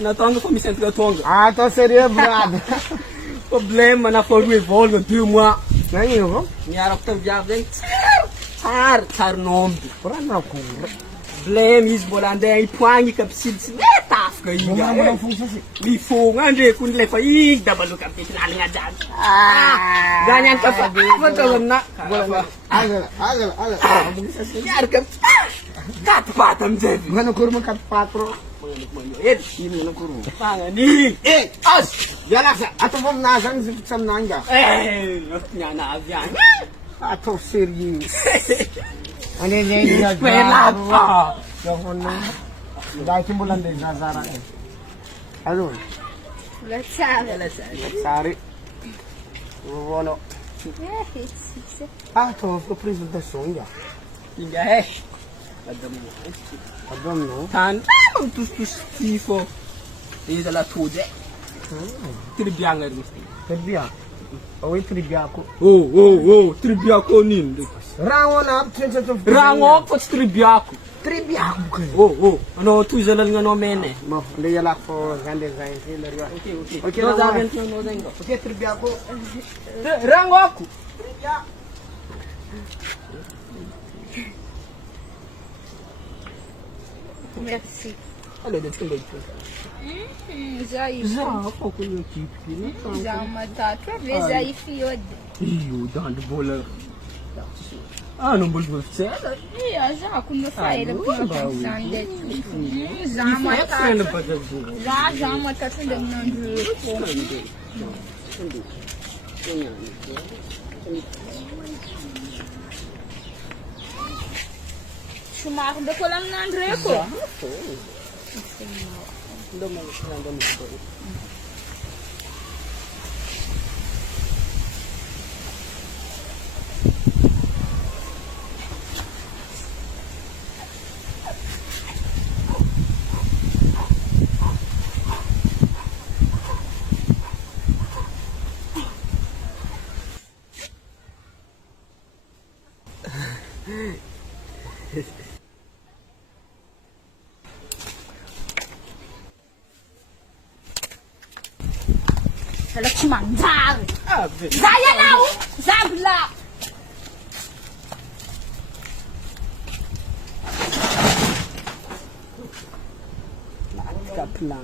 Natonga fa misy antika tonga. Ah, tô sérieux brother. Problème na fa roe volga 2 mois. Nanino ko? Miarako taviavy zegny tsara nomby. Prana ko. Problème izy mbola andeha ipoagny kapisid tsy mety afaka Mo iga. mana fo sasi. Mifogna andre kun lefa ig dabalo kapitinalagna jiaby. Zany any kafa fatao amina. Agala. Miaraka katipaty amizay. Mana kurma kat patro. Ino na kuro. Pangani. As. Yalaksa. Ato mo nasang sa nanga. Niya na avyan. Ato serious. Ano yung Pela pa. Yung ano. Dahil simulan din Zara. Ano? Sari. Ano? Ah, ito presentação ya. Inga Adam no. Tandremo tus tifo. Isa la tude. Tribianga gusti. Tribia. Oi tribia ko. Tribiako nindo. Rango na absence of Rango ko tribiako. tribia ko. Ano tu izalal nga no mene. Mo, le yala ko gande zain le riwa. Okay, no zaben no zengo. Okay, tribia ko. Rango ko. Tribia. Merci. Allez, let's go. Zaif. Ako ko yung chipi. Zamatatu. Zaif yod. Iyo, dando bola. Anong bulbul sela? Iya, za kuma fa'ila kuma kasande. Ano pa sa Zamatatu da nan Shumar da kolam nan reko. Lakshman, Zar! Zaya now! Zabla! Kapla.